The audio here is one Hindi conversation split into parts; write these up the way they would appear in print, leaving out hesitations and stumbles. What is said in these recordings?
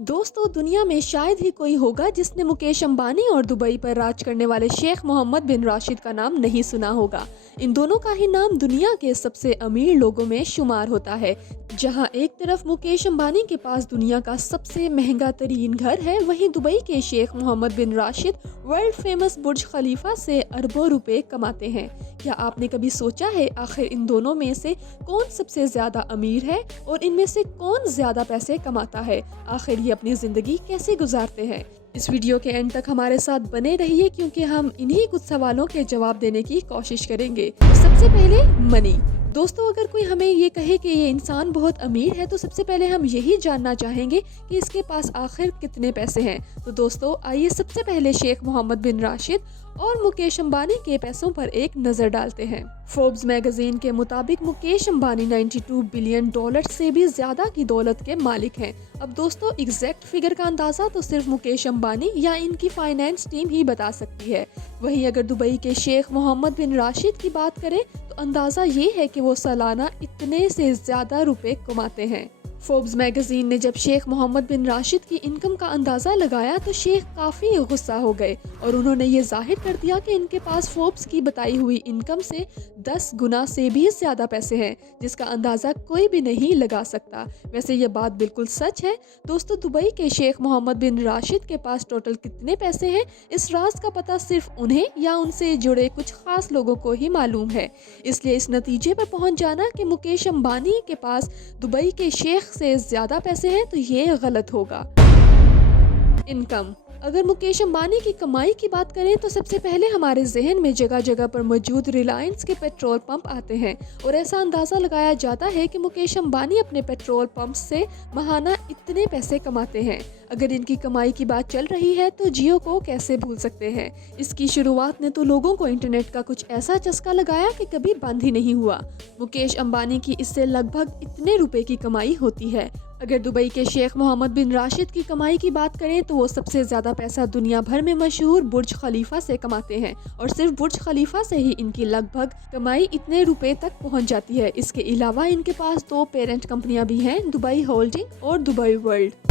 दोस्तों, दुनिया में शायद ही कोई होगा जिसने मुकेश अंबानी और दुबई पर राज करने वाले शेख मोहम्मद बिन राशिद का नाम नहीं सुना होगा। इन दोनों का ही नाम दुनिया के सबसे अमीर लोगों में शुमार होता है। जहां एक तरफ मुकेश अंबानी के पास दुनिया का सबसे महंगा तरीन घर है, वहीं दुबई के शेख मोहम्मद बिन राशिद वर्ल्ड फेमस बुर्ज खलीफा से अरबों रुपए कमाते हैं। क्या आपने कभी सोचा है आखिर इन दोनों में से कौन सबसे ज्यादा अमीर है और इनमें से कौन ज्यादा पैसे कमाता है? आखिर ये अपनी जिंदगी कैसे गुजारते हैं? इस वीडियो के एंड तक हमारे साथ बने रहिए, क्योंकि हम इन्हीं कुछ सवालों के जवाब देने की कोशिश करेंगे। सबसे पहले मनी। दोस्तों, अगर कोई हमें ये कहे कि ये इंसान बहुत अमीर है, तो सबसे पहले हम यही जानना चाहेंगे कि इसके पास आखिर कितने पैसे हैं। तो दोस्तों, आइए सबसे पहले शेख मोहम्मद बिन राशिद और मुकेश अंबानी के पैसों पर एक नजर डालते हैं। फोर्ब्स मैगजीन के मुताबिक मुकेश अंबानी 92 बिलियन डॉलर से भी ज्यादा की दौलत के मालिक हैं। अब दोस्तों, एग्जैक्ट फिगर का अंदाजा तो सिर्फ मुकेश अंबानी या इनकी फाइनेंस टीम ही बता सकती है। वहीं अगर दुबई के शेख मोहम्मद बिन राशिद की बात करें, तो अंदाजा ये है कि वो सालाना इतने से ज्यादा रुपए कमाते हैं। फोर्ब्स मैगजीन ने जब शेख मोहम्मद बिन राशिद की इनकम का अंदाजा लगाया, तो शेख काफी गुस्सा हो गए और उन्होंने ये जाहिर कर दिया कि इनके पास फोर्ब्स की बताई हुई इनकम से 10 गुना से भी ज्यादा पैसे हैं, जिसका अंदाजा कोई भी नहीं लगा सकता। वैसे ये बात बिल्कुल सच है। दोस्तों, दुबई के शेख मोहम्मद बिन राशिद के पास टोटल कितने पैसे हैं, इस राज का पता सिर्फ उन्हें या उनसे जुड़े कुछ खास लोगों को ही मालूम है। इसलिए इस नतीजे पर पहुंच जाना कि मुकेश अंबानी के पास दुबई के शेख से ज्यादा पैसे हैं, तो ये गलत होगा। इनकम। अगर मुकेश अंबानी की कमाई की बात करें, तो सबसे पहले हमारे जहन में जगह जगह पर मौजूद रिलायंस के पेट्रोल पंप आते हैं और ऐसा अंदाजा लगाया जाता है कि मुकेश अंबानी अपने पेट्रोल पंप से माहाना इतने पैसे कमाते हैं। अगर इनकी कमाई की बात चल रही है, तो जियो को कैसे भूल सकते हैं। इसकी शुरुआत ने तो लोगों को इंटरनेट का कुछ ऐसा चस्का लगाया कि कभी बंद ही नहीं हुआ। मुकेश अंबानी की इससे लगभग इतने रुपए की कमाई होती है। अगर दुबई के शेख मोहम्मद बिन राशिद की कमाई की बात करें, तो वो सबसे ज्यादा पैसा दुनिया भर में मशहूर बुर्ज खलीफा से कमाते हैं और सिर्फ बुर्ज खलीफा से ही इनकी लगभग कमाई इतने रुपए तक पहुंच जाती है। इसके अलावा इनके पास 2 पेरेंट कंपनियां भी हैं, दुबई होल्डिंग और दुबई वर्ल्ड।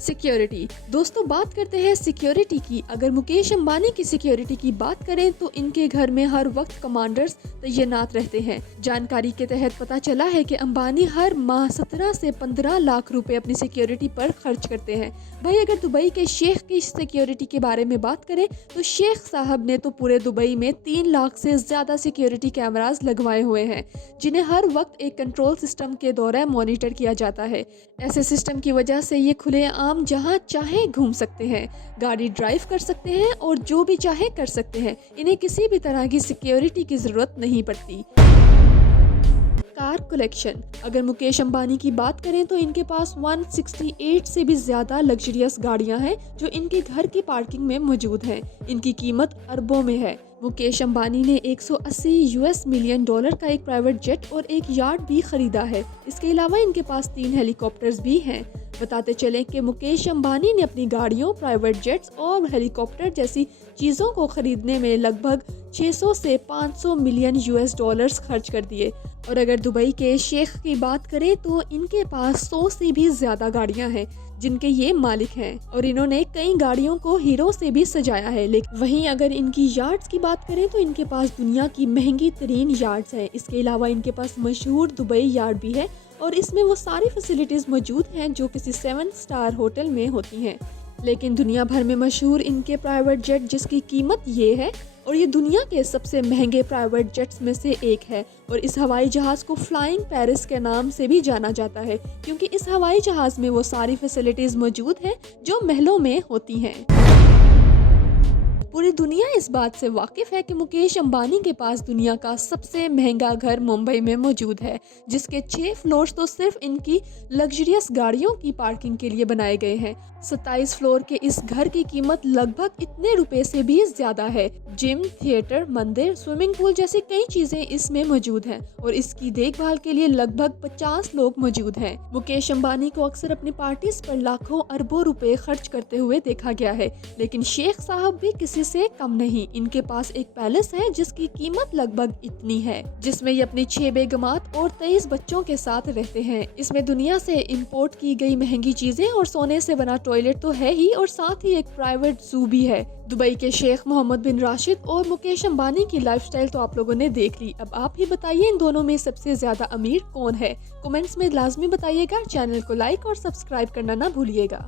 सिक्योरिटी। दोस्तों, बात करते हैं सिक्योरिटी की। अगर मुकेश अंबानी की सिक्योरिटी की बात करें, तो इनके घर में हर वक्त कमांडर्स तैनात रहते हैं। जानकारी के तहत पता चला है कि अंबानी हर माह 17 से 15 लाख रुपए अपनी सिक्योरिटी पर खर्च करते हैं। भाई, अगर दुबई के शेख की सिक्योरिटी के बारे में बात करें, तो शेख साहब ने तो पूरे दुबई में 3 लाख से ज्यादा सिक्योरिटी कैमरास लगवाए हुए हैं, जिन्हें हर वक्त एक कंट्रोल सिस्टम के दौरान मॉनिटर किया जाता है। ऐसे सिस्टम की वजह से ये खुले जहां चाहे घूम सकते हैं, गाड़ी ड्राइव कर सकते हैं और जो भी चाहे कर सकते हैं। इन्हें किसी भी तरह की सिक्योरिटी की जरूरत नहीं पड़ती। Car collection. अगर मुकेश अंबानी की बात करें, तो इनके पास 168 से भी ज्यादा लग्जरियस गाड़ियां हैं जो इनके घर की पार्किंग में मौजूद हैं। इनकी कीमत अरबों में है। मुकेश अंबानी ने 180 यूएस मिलियन डॉलर का एक प्राइवेट जेट और एक यार्ड भी खरीदा है। इसके अलावा इनके पास 3 हेलीकॉप्टर्स भी हैं। बताते चलें कि मुकेश अंबानी ने अपनी गाड़ियों, प्राइवेट जेट्स और हेलीकॉप्टर जैसी चीज़ों को खरीदने में लगभग 600 से 500 मिलियन यूएस डॉलर्स खर्च कर दिए। और अगर दुबई के शेख की बात करें, तो इनके पास 100 से भी ज़्यादा गाड़ियां हैं जिनके ये मालिक हैं और इन्होंने कई गाड़ियों को हीरो से भी सजाया है। लेकिन वहीं अगर इनकी यार्ड्स की बात करें, तो इनके पास दुनिया की महंगी तरीन यार्ड्स हैं। इसके अलावा इनके पास मशहूर दुबई यार्ड भी है और इसमें वो सारी फैसिलिटीज मौजूद हैं जो किसी 7 स्टार होटल में होती हैं। लेकिन दुनिया भर में मशहूर इनके प्राइवेट जेट, जिसकी कीमत ये है, और ये दुनिया के सबसे महंगे प्राइवेट जेट्स में से एक है। और इस हवाई जहाज को फ्लाइंग पेरिस के नाम से भी जाना जाता है, क्योंकि इस हवाई जहाज में वो सारी फैसिलिटीज मौजूद हैं जो महलों में होती हैं। पूरी दुनिया इस बात से वाकिफ है कि मुकेश अंबानी के पास दुनिया का सबसे महंगा घर मुंबई में मौजूद है, जिसके 6 फ्लोर्स तो सिर्फ इनकी लग्जरियस गाड़ियों की पार्किंग के लिए बनाए गए हैं। 27 फ्लोर के इस घर की कीमत लगभग इतने रुपए से भी ज्यादा है। जिम, थिएटर, मंदिर, स्विमिंग पूल जैसी कई चीजें इसमें मौजूद हैं और इसकी देखभाल के लिए लगभग 50 लोग मौजूद हैं। मुकेश अंबानी को अक्सर अपनी पार्टीज पर लाखों अरबों रुपए खर्च करते हुए देखा गया है, लेकिन शेख साहब भी किसी राशि से कम नहीं। इनके पास एक पैलेस है जिसकी कीमत लगभग इतनी है, जिसमें ये अपनी 6 बेगमात और 23 बच्चों के साथ रहते हैं। इसमें दुनिया से इंपोर्ट की गई महंगी चीजें और सोने से बना टॉयलेट तो है ही, और साथ ही एक प्राइवेट जू भी है। दुबई के शेख मोहम्मद बिन राशिद और मुकेश अंबानी की लाइफस्टाइल तो आप लोगों ने देख ली। अब आप ही बताइए इन दोनों में सबसे ज्यादा अमीर कौन है? कमेंट्स में लाजमी बताइएगा। चैनल को लाइक और सब्सक्राइब करना ना भूलिएगा।